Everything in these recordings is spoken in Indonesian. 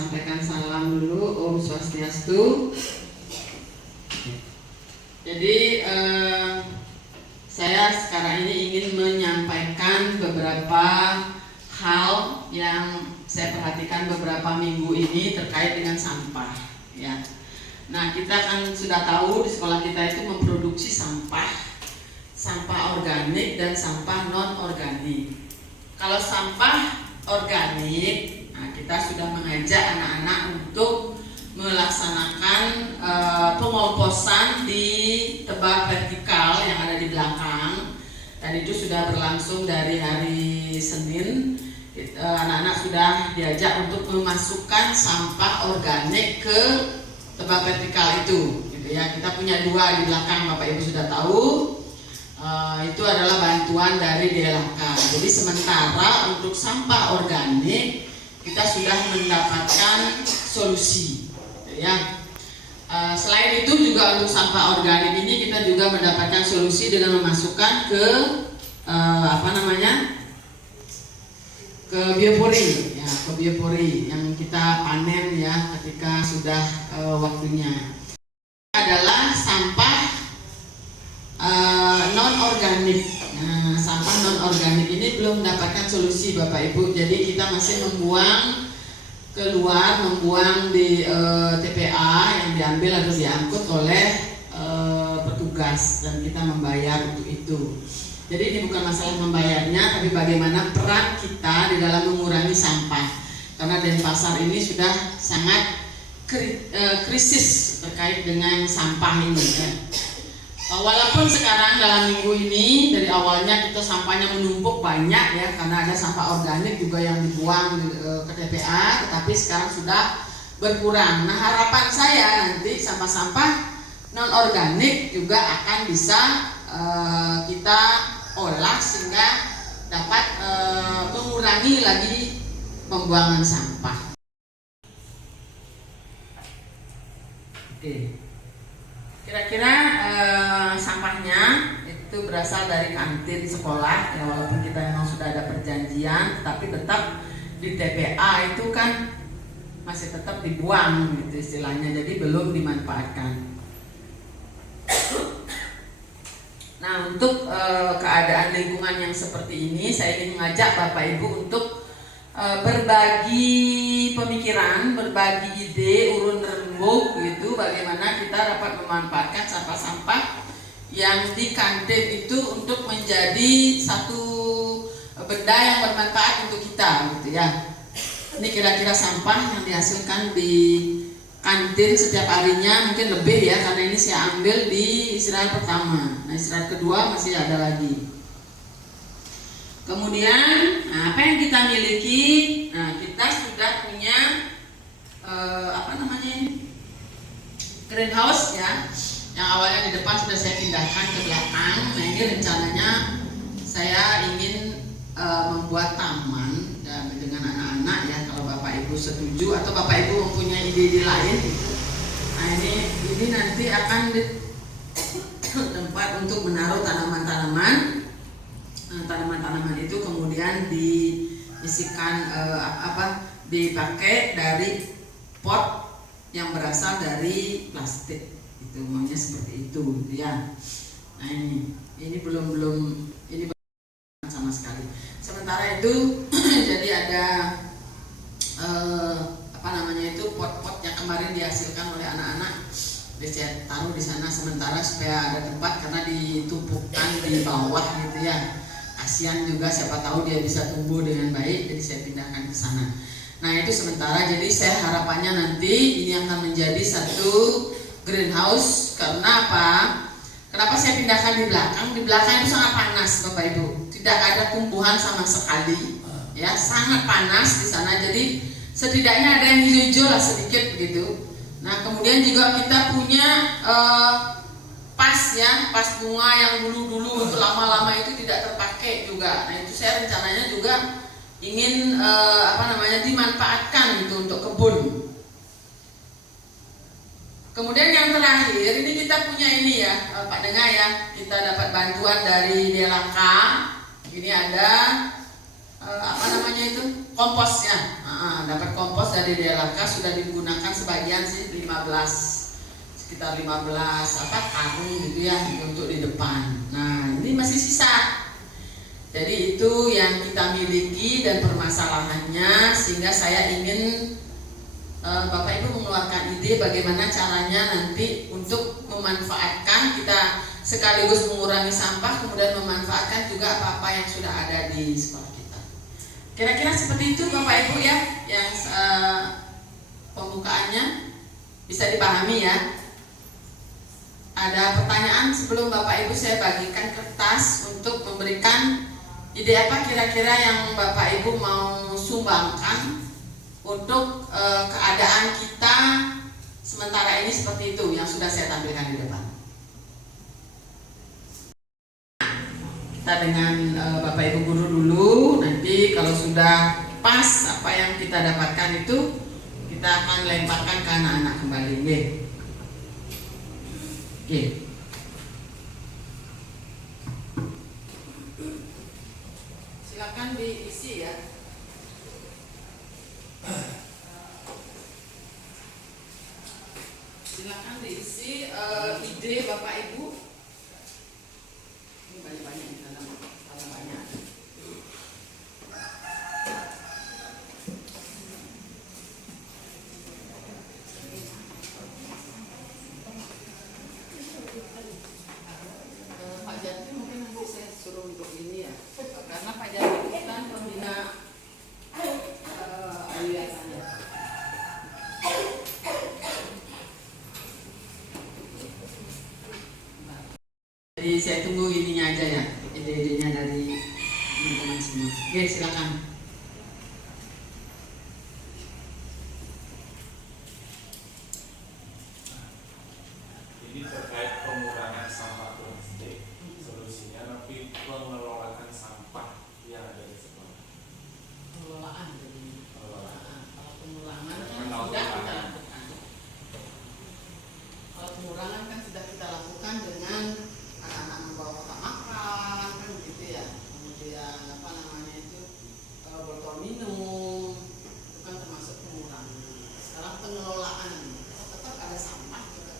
sampaikan salam dulu, Om Swastiastu. Jadi saya sekarang ini ingin menyampaikan beberapa hal yang saya perhatikan beberapa minggu ini terkait dengan sampah, ya. Nah, kita kan sudah tahu di sekolah kita itu memproduksi sampah organik dan sampah non organik. Kalau sampah organik, nah kita sudah mengajak anak-anak untuk melaksanakan pengomposan di tebak vertikal yang ada di belakang, dan itu sudah berlangsung dari hari Senin. Anak-anak sudah diajak untuk memasukkan sampah organik ke tebak vertikal itu, gitu ya. Kita punya 2 di belakang, Bapak Ibu sudah tahu. Itu adalah bantuan dari DLHK. Jadi sementara untuk sampah organik kita sudah mendapatkan solusi, ya. Selain itu juga untuk sampah organik ini kita juga mendapatkan solusi dengan memasukkan ke ke biopori, ya, ke biopori yang kita panen ya ketika sudah waktunya. Adalah sampah non organik. Nah, sampah non organik ini belum mendapatkan solusi, Bapak Ibu. Jadi kita masih membuang di TPA yang diambil atau diangkut oleh petugas, dan kita membayar untuk itu. Jadi ini bukan masalah membayarnya, tapi bagaimana peran kita di dalam mengurangi sampah. Karena Denpasar ini sudah sangat krisis terkait dengan sampah ini, ya. Walaupun sekarang dalam minggu ini dari awalnya kita sampahnya menumpuk banyak, ya, karena ada sampah organik juga yang dibuang ke TPA, tetapi sekarang sudah berkurang. Nah, harapan saya nanti sampah-sampah non organik juga akan bisa kita olah sehingga dapat mengurangi lagi pembuangan sampah. Oke. Kira-kira sampahnya itu berasal dari kantin sekolah, ya, walaupun kita memang sudah ada perjanjian, tetapi tetap di TPA itu kan masih tetap dibuang gitu istilahnya, jadi belum dimanfaatkan. Nah, untuk keadaan lingkungan yang seperti ini, saya ingin mengajak Bapak Ibu untuk berbagi pemikiran, berbagi ide, urun rembuk gitu, bagaimana kita dapat memanfaatkan sampah-sampah yang di kantin itu untuk menjadi satu benda yang bermanfaat untuk kita, gitu ya. Ini kira-kira sampah yang dihasilkan di kantin setiap harinya, mungkin lebih ya, karena ini saya ambil di istirahat pertama. Nah, istirahat kedua masih ada lagi. Kemudian, apa yang kita miliki? Nah, kita sudah punya greenhouse, ya, yang awalnya di depan sudah saya pindahkan ke belakang. Nah, ini rencananya saya ingin membuat taman dengan anak-anak, ya, kalau Bapak Ibu setuju atau Bapak Ibu mempunyai ide-ide lain gitu. Nah, ini nanti akan tempat untuk menaruh tanaman-tanaman. Nah, tanaman-tanaman itu kemudian diisikan dipakai dari pot yang berasal dari plastik, itu maunya seperti itu, ya. Nah, ini belum ini sama sekali. Sementara itu jadi ada pot-pot yang kemarin dihasilkan oleh anak-anak, saya taruh di sana sementara supaya ada tempat, karena ditumpukkan di bawah gitu, ya. Kasihan juga, siapa tahu dia bisa tumbuh dengan baik, jadi saya pindahkan ke sana. Nah, itu sementara. Jadi saya harapannya nanti ini akan menjadi satu greenhouse. Karena apa? Kenapa saya pindahkan di belakang? Di belakang itu sangat panas, Bapak Ibu. Tidak ada tumbuhan sama sekali, ya, sangat panas di sana. Jadi setidaknya ada yang hijau lah sedikit begitu. Nah, kemudian juga kita punya pas bunga yang dulu untuk lama-lama itu tidak terpakai juga. Nah, itu saya rencananya juga ingin dimanfaatkan gitu untuk kebun. Kemudian yang terakhir, ini kita punya ini, ya, Pak Dengar, ya, kita dapat bantuan dari DLHK. Ini ada kompos, ya, dapat kompos dari di DLHK sudah digunakan sebagian sih, 15 sekitar 15 karung gitu ya untuk di depan. Nah ini masih sisa. Jadi itu yang kita miliki dan permasalahannya, sehingga saya ingin Bapak Ibu mengeluarkan ide bagaimana caranya nanti untuk memanfaatkan, kita sekaligus mengurangi sampah, kemudian memanfaatkan juga apa-apa yang sudah ada di sekolah kita. Kira-kira seperti itu Bapak Ibu ya, yang pembukaannya bisa dipahami ya. Ada pertanyaan sebelum Bapak Ibu saya bagikan kertas untuk memberikan ide apa kira-kira yang Bapak Ibu mau sumbangkan untuk keadaan kita sementara ini seperti itu yang sudah saya tampilkan di depan. Kita dengan Bapak Ibu guru dulu, nanti kalau sudah pas apa yang kita dapatkan itu kita akan lemparkan ke anak-anak kembali. Oke. Silakan diisi ya. Silakan diisi ide Bapak Ibu. Ini banyak-banyak di dalam, banyak. Pak Jati mungkin nanti saya suruh untuk ini ya, karena Pak Jati itu kan pembina yayasannya. Jadi saya tunggu ininya aja ya, ide-idenya dari teman-teman semua. Oke, silakan. Ini terkait pengurangan sampah plastik, solusinya tapi pengelolaan sampah yang ada di sekolah. Pengelolaan, jadi pengelolaan. Kalau pengurangan kan Pengelolaan. sudah kita lakukan. Kalau pengurangan kan sudah kita lakukan dengan anak-anak membawa kotak makan, kan gitu ya. Kemudian apa namanya itu, botol minum, itu kan termasuk pengurangan. Sekarang pengelolaan, tetap ada sampah juga.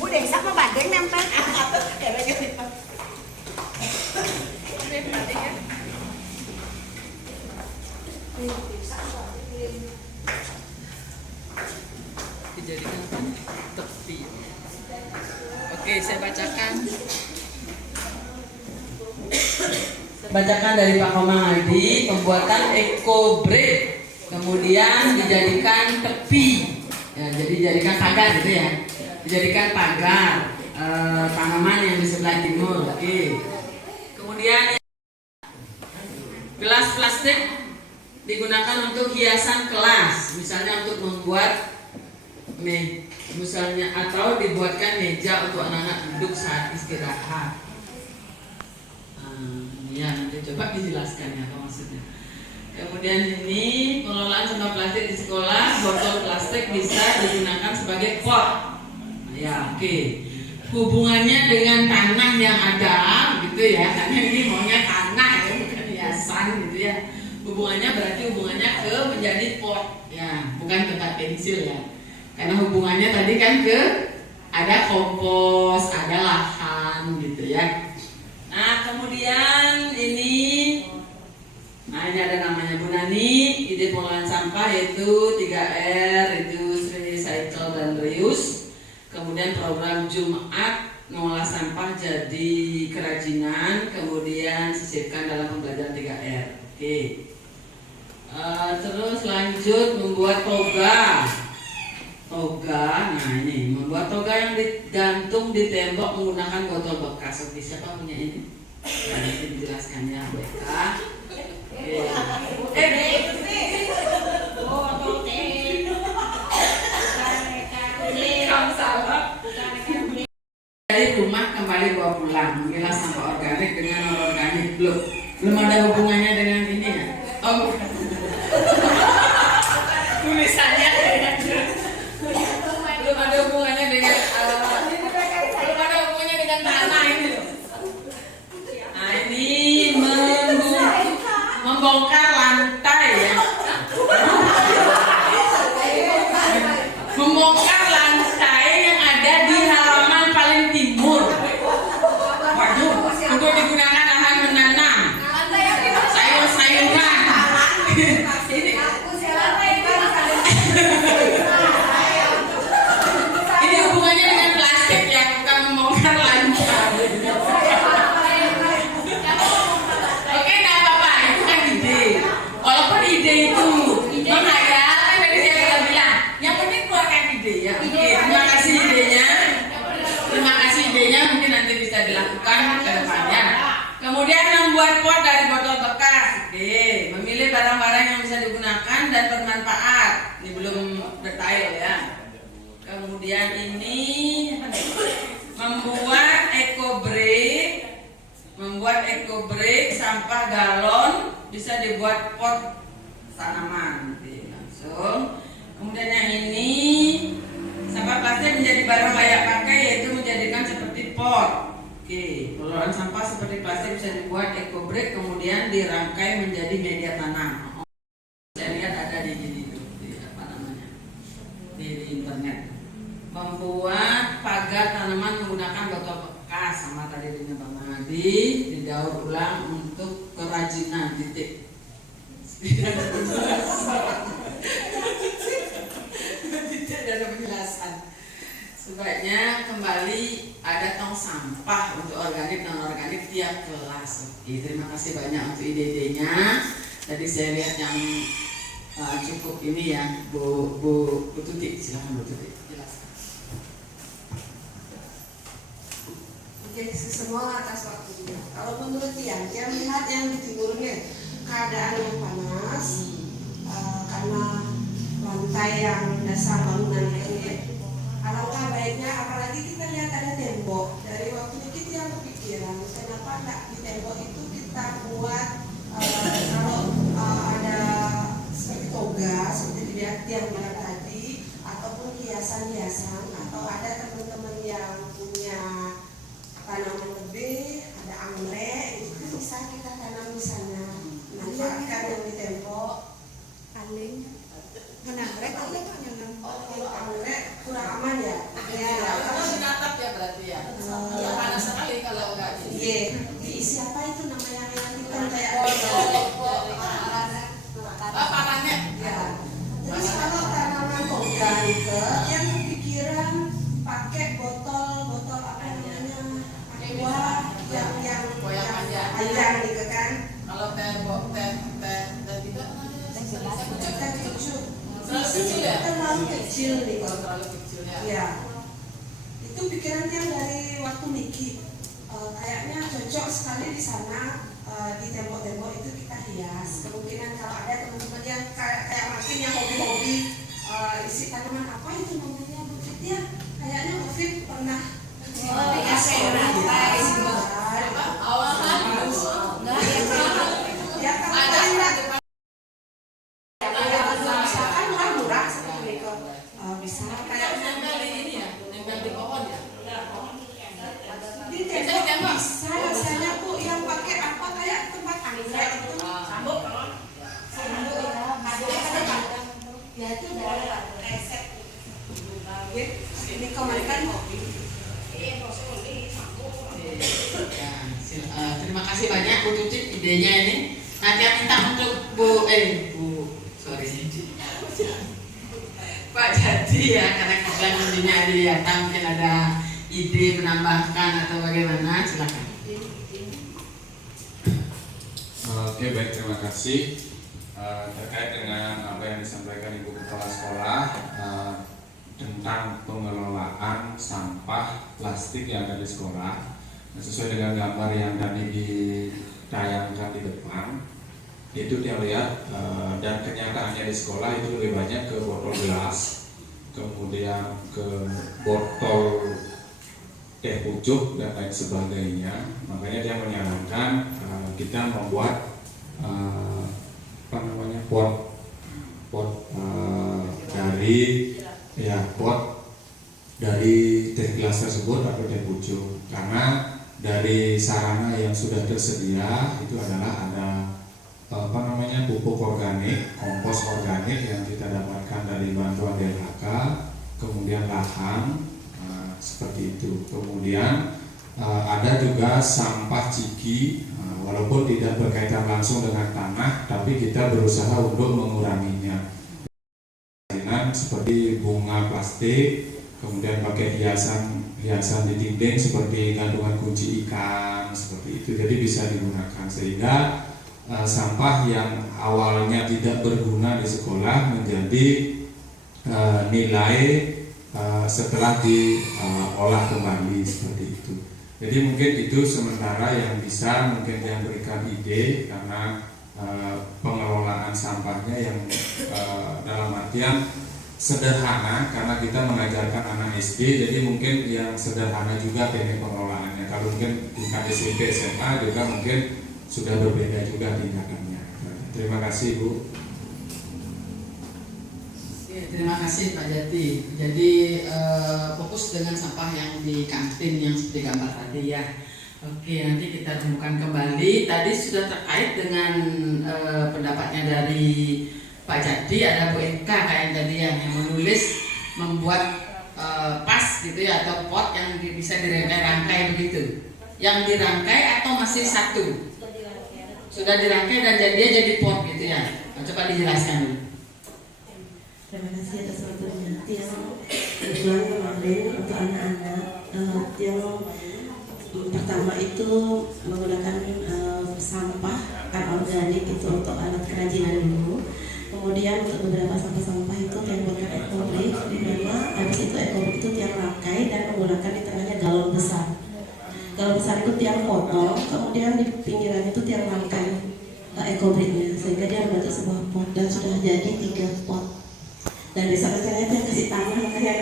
Bu để sắp nó bản đến 5 tấn. Dijadikan tepi. Oke, saya bacakan. Bacakan dari Pak Komang Adi, pembuatan eco break, kemudian dijadikan tepi. Ya, jadi dijadikan pagar gitu ya. Dijadikan pagar tanaman yang di sebelah timur. Oke. Kemudian gelas plastik digunakan untuk hiasan kelas, misalnya untuk membuat misalnya atau dibuatkan meja untuk anak-anak duduk saat istirahat. Ya, nanti coba dijelaskan ya apa maksudnya. Kemudian ini pengelolaan sampah plastik di sekolah, botol plastik bisa digunakan sebagai pot. Ya, oke. Hubungannya dengan tanah yang ada, gitu ya. Karena ini maunya tanah ya, bukan hiasan gitu ya. Hubungannya berarti hubungannya ke menjadi pot, ya, bukan tempat pensil ya. Karena hubungannya tadi kan ke ada kompos, ada lahan gitu ya. Nah, kemudian ini ada namanya Bu Nani, ide pengelolaan sampah yaitu 3R, reduce, recycle, dan reuse. Kemudian program Jumat mengolah sampah jadi kerajinan, kemudian sisipkan dalam pembelajaran 3R. Oke. Terus lanjut membuat toga. Nah ini membuat toga yang digantung di tembok menggunakan botol bekas. Oke, siapa punya ini? Nanti dijelaskan ya, BK. Dari rumah kembali bawa pulang, memilah sampah organik dengan non organik. Belum ada hubungannya dengan ini ya? Oh, tulisannya belum ada hubungannya dengan tanah ini. Nah ini membongkar lantai ya. Membongkar lantai yang ada di halaman paling timur. Waduh, untuk digunakan lahan menanam sayur-sayuran. Ini hubungannya dengan plastik ya, bukan membongkar lantai. Oke, nggak apa-apa, itu kan ide. Walaupun ide itu menghayal, tadi saya sudah bilang, yang penting keluarkan ide ya. Oke, terima kasih idenya. Terima kasih idenya, mungkin nanti bisa dilakukan ke depannya. Kemudian membuat pot dari botol bekas. Oke, memilih barang-barang yang bisa digunakan dan bermanfaat. Ini belum detail ya. Kemudian ini membuat eco break sampah galon bisa dibuat pot tanaman. Oke, langsung. Kemudian yang ini sampah plastik menjadi barang layak pakai yaitu menjadikan seperti pot. Oke, pengelolaan sampah seperti plastik bisa dibuat eco break kemudian dirangkai menjadi media tanam. Saya lihat ada di apa namanya di internet. Membuat pagar tanaman menggunakan botol bekas sama tadi dengan Bang Mahdi, didaur ulang untuk kerajinan titik. Tidak ada penjelasan. Sebaiknya kembali ada tong sampah untuk organik dan non organik tiap kelas. Oke, terima kasih banyak untuk ide-idenya. Tadi saya lihat yang cukup ini ya, Bu Tuti, silakan Bu Tuti. Oke, semua atas waktunya. Kalau menurut yang melihat yang di timurnya keadaan yang panas karena lantai yang dasar bangunan ini, alangkah baiknya apalagi kita lihat ada tembok. Dari waktu itu kita yang kepikiran kenapa enggak di tembok itu kita buat kalau ada seperti toga seperti dilihat yang bilang tadi, ataupun hiasan-hiasan, atau ada teman-teman yang punya tanaman lebih, ada anggrek, itu bisa kita tanam di sana. Manfaatkan yang di tembok. Paling anggrek kalau anggrek kurang aman ya. Kalau dinatap ya berarti ya. Ya panas sekali kalau enggak di. Iya, diisi apa itu namanya yang kita kayak Pakannya. ya. Terus kalau tanaman toga itu yang kepikiran pakai botol apa namanya aqua yang panjang gitu kan. Kalau teh juga Teh cucuk. terlalu kecil ya. Terlalu kecil nih Kalau kalau. terlalu kecil ya. Ya. Itu pikiran yang dari waktu Niki. Kayaknya cocok sekali di sana, di tembok-tembok itu kita hias. Kemungkinan kalau ada teman-teman yang kayak Martin yang hobi-hobi isi tanaman apa itu namanya Bu Fit ya? Kayaknya Bu Fit pernah ya kalau misalkan murah seperti itu bisa kayak Nempel di ini ya, nempel di pohon ya. di tembok bisa rasanya Bu yang pakai apa kayak tempat anggrek itu sambuk ya itu dari resep ini kemarin kan Terima kasih banyak Bu Tuti idenya ini. Nanti yang minta untuk sorry Pak Jadi ya, karena kebetulan nantinya ada mungkin ada ide menambahkan atau bagaimana, silakan. Oke, baik, terima kasih. Terkait dengan apa yang disampaikan Ibu Kepala Sekolah tentang pengelolaan sampah plastik yang ada di sekolah, sesuai dengan gambar yang tadi ditayangkan di depan, itu dia lihat dan kenyataannya di sekolah itu lebih banyak ke botol gelas, kemudian ke botol teh pucuk dan lain sebagainya. Makanya dia menyarankan kita membuat pot dari teh gelas tersebut atau teh pucuk, karena dari sarana yang sudah tersedia itu adalah ada pupuk organik, kompos organik yang kita dapatkan dari bantuan DLHK, kemudian lahan seperti itu. Kemudian ada juga sampah ciki, walaupun tidak berkaitan langsung dengan tanah, tapi kita berusaha untuk menguranginya. Seperti bunga plastik, kemudian pakai hiasan di dinding seperti gantungan kunci ikan, seperti itu. Jadi bisa digunakan sehingga sampah yang awalnya tidak berguna di sekolah menjadi nilai setelah diolah kembali, seperti itu. Jadi mungkin itu sementara yang bisa mungkin yang berikan ide, karena pengelolaan sampahnya yang dalam artian sederhana, karena kita mengajarkan anak SD, jadi mungkin yang sederhana juga teknik pengelolaannya. Kalau mungkin tingkat SMP SMA juga mungkin sudah berbeda juga tindakannya. Terima kasih, Bu. Terima kasih Pak Jati. Jadi fokus dengan sampah yang di kantin yang seperti gambar tadi ya. Oke, nanti kita temukan kembali. Tadi sudah terkait dengan pendapatnya dari Pak Jati, ada Bu Eka kayak tadi yang menulis membuat pas gitu ya, atau pot yang bisa dirangkai-rangkai begitu. Yang dirangkai atau masih satu? Sudah dirangkai dan jadi pot gitu ya. Nah, coba dijelaskan dulu. Terima kasih atas waktunya. Yang kebetulan kemarin untuk anak-anak yang pertama itu menggunakan sampah anorganik itu untuk alat kerajinan dulu. Kemudian untuk beberapa sampah-sampah itu yang bukan ekobrik, di mana habis itu ekobrik itu tiang rangkai dan menggunakan di tengahnya galon besar. Galon besar itu tiang potong, kemudian di pinggiran itu tiang rangkai ekobriknya, sehingga dia membentuk sebuah pot dan sudah jadi 3 pot. Dan besok rencananya dia kasih tanah, makanya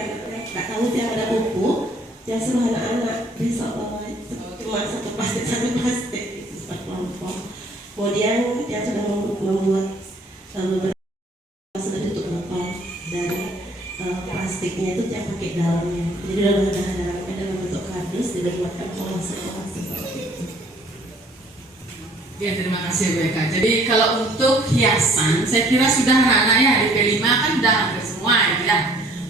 nggak tahu dia ada pupuk, yang suruh anak-anak besok bawa cuma satu plastik itu sebagai kelompok. Kemudian yang sudah membuat beberapa sudah tutup botol dan plastiknya itu yang pakai dalamnya, jadi udah bahan-bahan dalam bentuk kardus dibuatkan pola seperti itu. Ya, terima kasih Bu Eka. Jadi kalau untuk hiasan, saya kira sudah anak-anak ya di P5 kan udah hampir semua ya.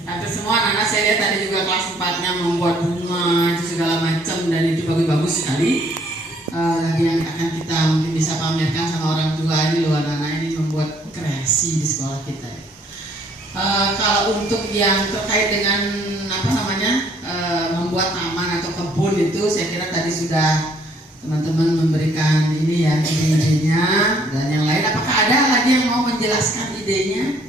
Hampir semua anak-anak saya lihat tadi juga kelas 4-nya membuat bunga itu segala macam, dan itu bagus-bagus sekali. Yang akan kita mungkin bisa pamerkan sama orang tua ini loh, anak-anak ini membuat kreasi di sekolah kita. Kalau untuk yang terkait dengan membuat taman atau kebun itu, saya kira tadi sudah teman-teman memberikan ini ya ide-idenya, dan yang lain apakah ada lagi yang mau menjelaskan idenya?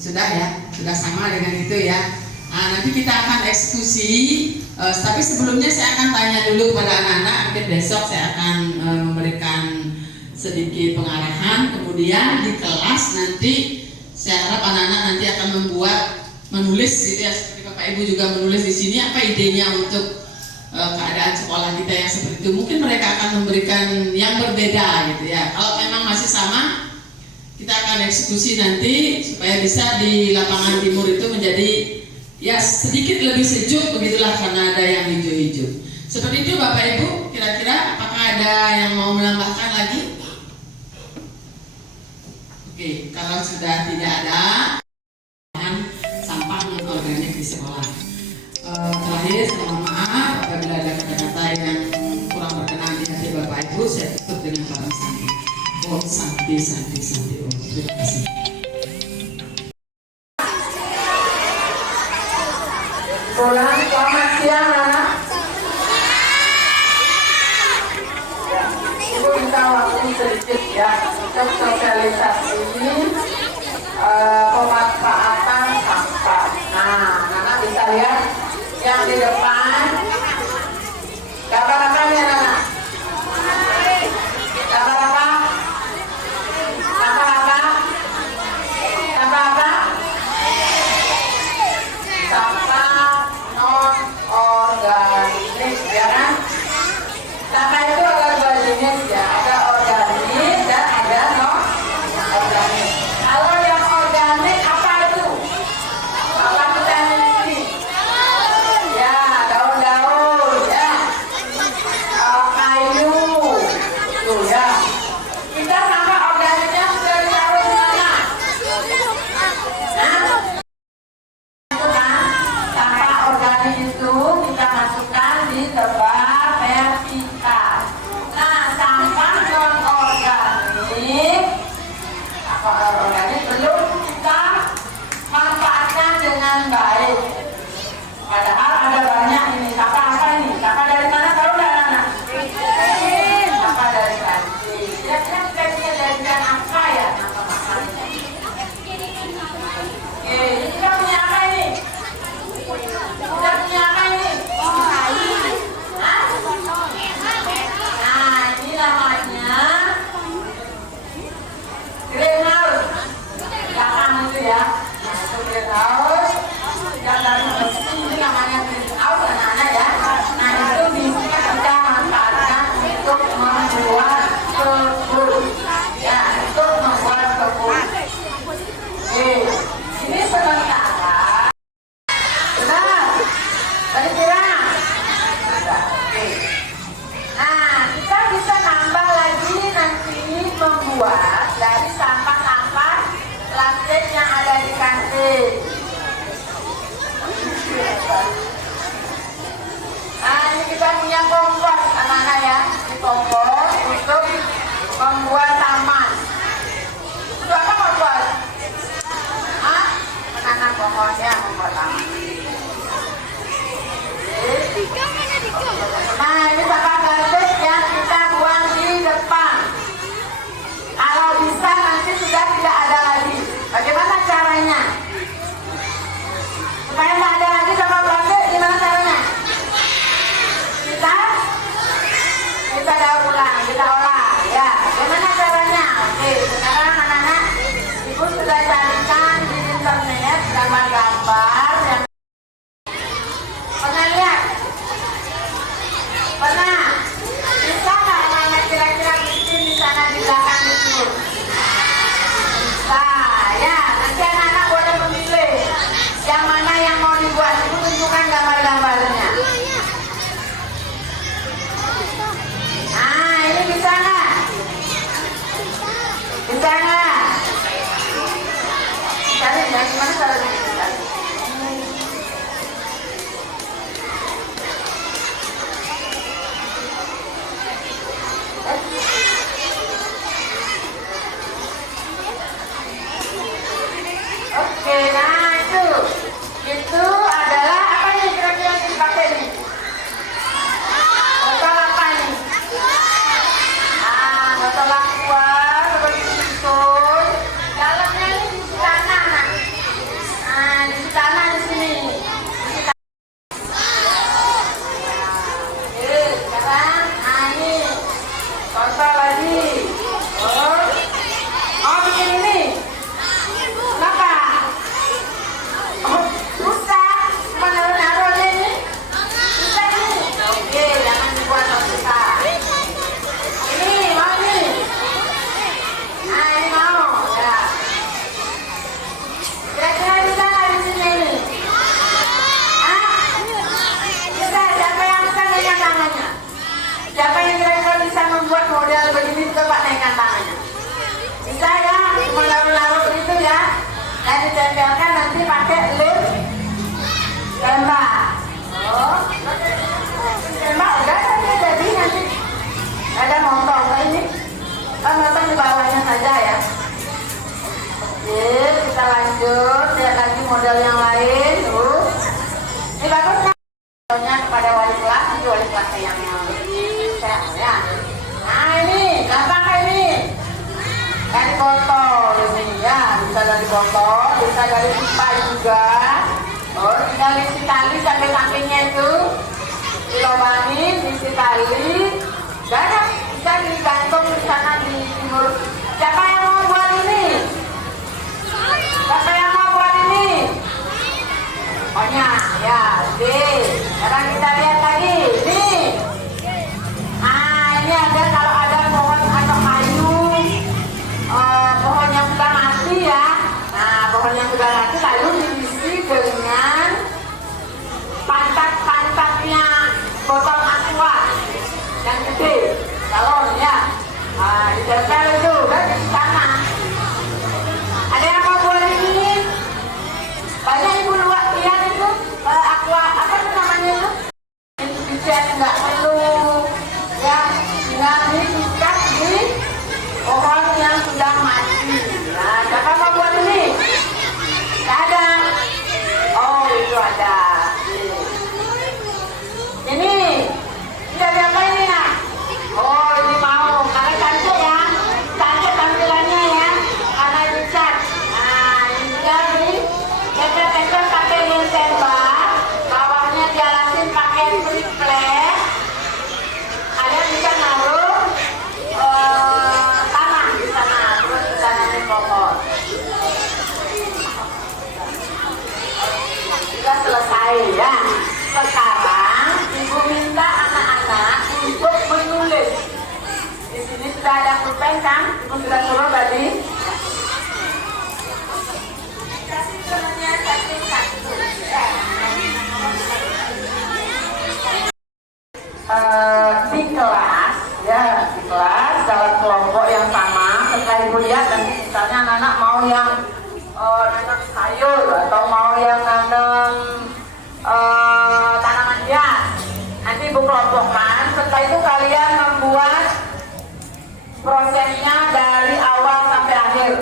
Sudah ya, sudah sama dengan itu ya. Nah, nanti kita akan eksekusi, tapi sebelumnya saya akan tanya dulu kepada anak-anak. Mungkin besok saya akan memberikan sedikit pengarahan, kemudian di kelas nanti saya harap anak-anak nanti akan menulis gitu ya, seperti Bapak Ibu juga menulis di sini apa idenya untuk keadaan sekolah kita yang seperti itu. Mungkin mereka akan memberikan yang berbeda gitu ya. Kalau memang masih sama, kita akan eksekusi nanti supaya bisa di lapangan timur itu menjadi ya sedikit lebih sejuk begitulah, karena ada yang hijau-hijau. Seperti itu Bapak Ibu, kira-kira apakah ada yang mau menambahkan lagi? Oke, kalau sudah tidak ada, sampah non-organik di sekolah. Terakhir, saya mohon maaf apabila ada kata-kata yang kurang berkenan di hati Bapak Ibu, saya tutup dengan pembahasan. Santi. Oh, terima kasih. Pulang, selamat siang anak. Ibu minta waktu sedikit ya untuk sosialisasi pemanfaatan sampah. Nah, anak bisa lihat yang di depan. Gambar apa nih anak? Gambar apa? Gambar apa? Gambar apa? Sampah non organik, ya kan? Sampah itu ada dua jenis ya, ada organik dan ada non organik. Kalau yang organik apa itu? Apa kita ini? Ya, daun-daun ya, kayu, tuh ya. Kita sampah organiknya sudah ditaruh di mana? Nah, sampah organik itu kita masukkan di tempat vertikal. Nah, sampah non organik, belum kita manfaatkan dengan baik. Padahal ada banyak ini. Sampah apa ini? Sampah dari mana tahu nggak anak? Sampah dari kantin. Kira-kira kita jadikan apa ya nama makanannya? Oke, ini kita punya apa ini? Kita punya apa ini? Hah? Nah, ini namanya greenhouse. Belakang itu ya. Nah, itu greenhouse. Yang dari besi ini namanya greenhouse anak-anak ya. Nah, itu bisa kita manfaatkan untuk membuat kebun. Ya, untuk membuat kebun. Oke, ini sementara. Benar? Tadi kira? Oke. Nah, kita bisa nambah lagi nanti membuat dari sampah-sampah plastik yang ada di kantin. Nah, ini kita punya kompos anak-anak ya. Ini kompos untuk membuat taman. Itu apa mau buat? Hah? Menanam pohon ya, membuat taman. Nah, ini sampah plastik yang kita buang di depan. Kalau bisa nanti sudah tidak ada lagi. Bagaimana caranya? Supaya tidak ada lagi sampah plastik, gimana caranya? Kita daur ulang, kita olah. Ya, bagaimana caranya? Oke, sekarang anak-anak, ibu sudah carikan di internet gambar-gambar yang pernah lihat? Pernah? Bisa nggak anak-anak kira-kira bikin di sana di belakang itu? Bisa, ya. Nanti anak-anak boleh memilih yang mana yang mau dibuat. Ibu tunjukkan gambar-gambarnya. Nah, ini bisa nggak? Bisa nggak? Cari, ya, gimana caranya? Oke, nah itu adalah apa nih kira-kira yang dipakai nih? Botol apa nih? Ah, botol aqua seperti itu. Dalamnya ini di tanah, nah. Nah, di tanah di sini. Oke, sekarang, nah ini botol lagi. Oh, bikin ini. Kenapa? Oh, susah. Menaruh ini. Susah ini. Oke, jangan dibuat susah. Ini mau nih. Nah, ini mau. Ya. Kira-kira bisa nggak di sini ini? Ah? Bisa. Siapa yang bisa dengan tangannya? Siapa yang kira-kira bisa membuat model begini? model yang lain tuh. Ini bagus kan? Contohnya kepada wali kelas, nanti wali kelas yang lebih sehat ya. Nah ini, gampang ini. Dari botol ini ya, bisa dari botol, bisa dari pipa juga. Oh, tinggal isi tali sampai sampingnya itu. Dilobangin, isi tali. Dan bisa digantung di sana di timur. Siapa yang mau buat ini? Siapa yang mau buat ini? Pokoknya ya, oke. Sekarang kita lihat lagi. Nih. Nah, ini ada kalau ada pohon atau kayu, pohon yang sudah mati ya. Nah, pohon yang sudah mati lalu diisi dengan pantat-pantatnya botol aqua yang gede, galon ya. Nah, ditempel itu kan di sana. Ada yang mau buat ini? Banyak ibu luar lihat itu aqua apa itu namanya itu? Bisa nggak perlu ya, tinggal disikat di pohon yang sudah mati. Nah, siapa mau buat ini? Nggak ada. Oh, itu ada. Ini dari apa ini ya? Oh, ini mau karena cantik ya, cantik tampilannya ya, karena dicat. Nah, ini juga nih, tempel-tempel pakai lem tembak, bawahnya dialasin pakai triplek. Kalian bisa naruh tanah di sana, terus ditanamin pohon. Sudah selesai ya. Sekarang ibu minta anak-anak untuk menulis. Di sini sudah ada pulpen kan? Ibu sudah suruh tadi. Kasih tulisnya satu-satu. Di kelas, ya di kelas dalam kelompok yang sama. Setelah ibu lihat nanti misalnya anak-anak mau yang nanam sayur atau mau yang nanam tanaman hias, nanti ibu kelompokkan. Setelah itu kalian membuat prosesnya dari awal sampai akhir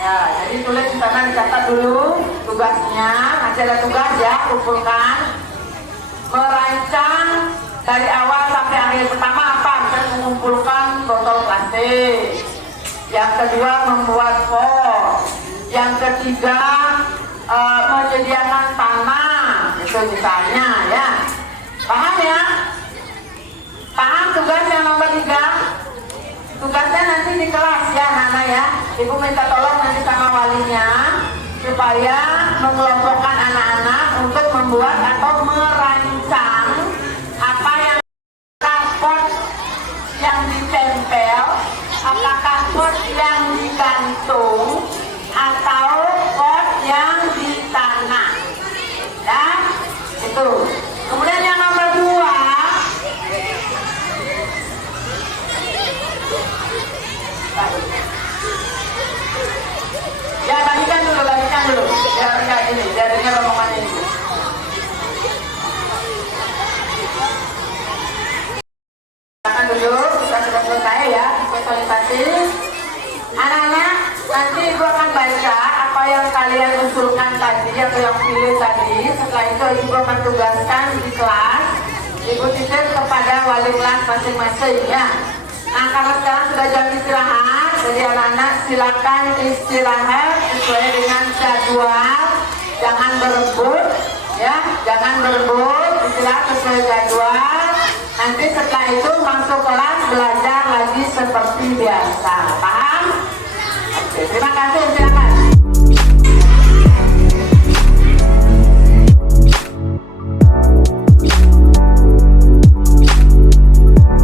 ya, jadi tulis di sana, dicatat dulu tugasnya. Nanti ada tugas ya, kumpulkan merancang dari awal sampai akhir. Pertama apa? Kita mengumpulkan botol plastik. Yang kedua membuat pot. Yang ketiga menyediakan tanah, itu misalnya ya. Paham ya? Paham tugas yang nomor 3? Tugasnya nanti di kelas ya Nana ya. Ibu minta tolong nanti sama walinya supaya mengelompokkan anak-anak untuk membuat atau merancang apa yang pot yang ditempel, apakah pot yang digantung atau pot yang ditanam ya, itu. Kemudian yang nomor 2, ya bagikan dulu biar enggak ini, jadinya rombongan ini. Silakan duduk, kita sudah selesai ya sosialisasi. Anak-anak, nanti ibu akan baca apa yang kalian usulkan tadi atau yang pilih tadi. Setelah itu ibu akan tugaskan di kelas. Ibu titip kepada wali kelas masing-masing ya. Nah, karena sekarang sudah jam istirahat, jadi anak-anak silakan istirahat sesuai dengan jadwal. Jangan berebut ya, jangan berebut, istirahat sesuai jadwal. Nanti setelah itu masuk kelas belajar lagi seperti biasa. Paham? Oke, terima kasih.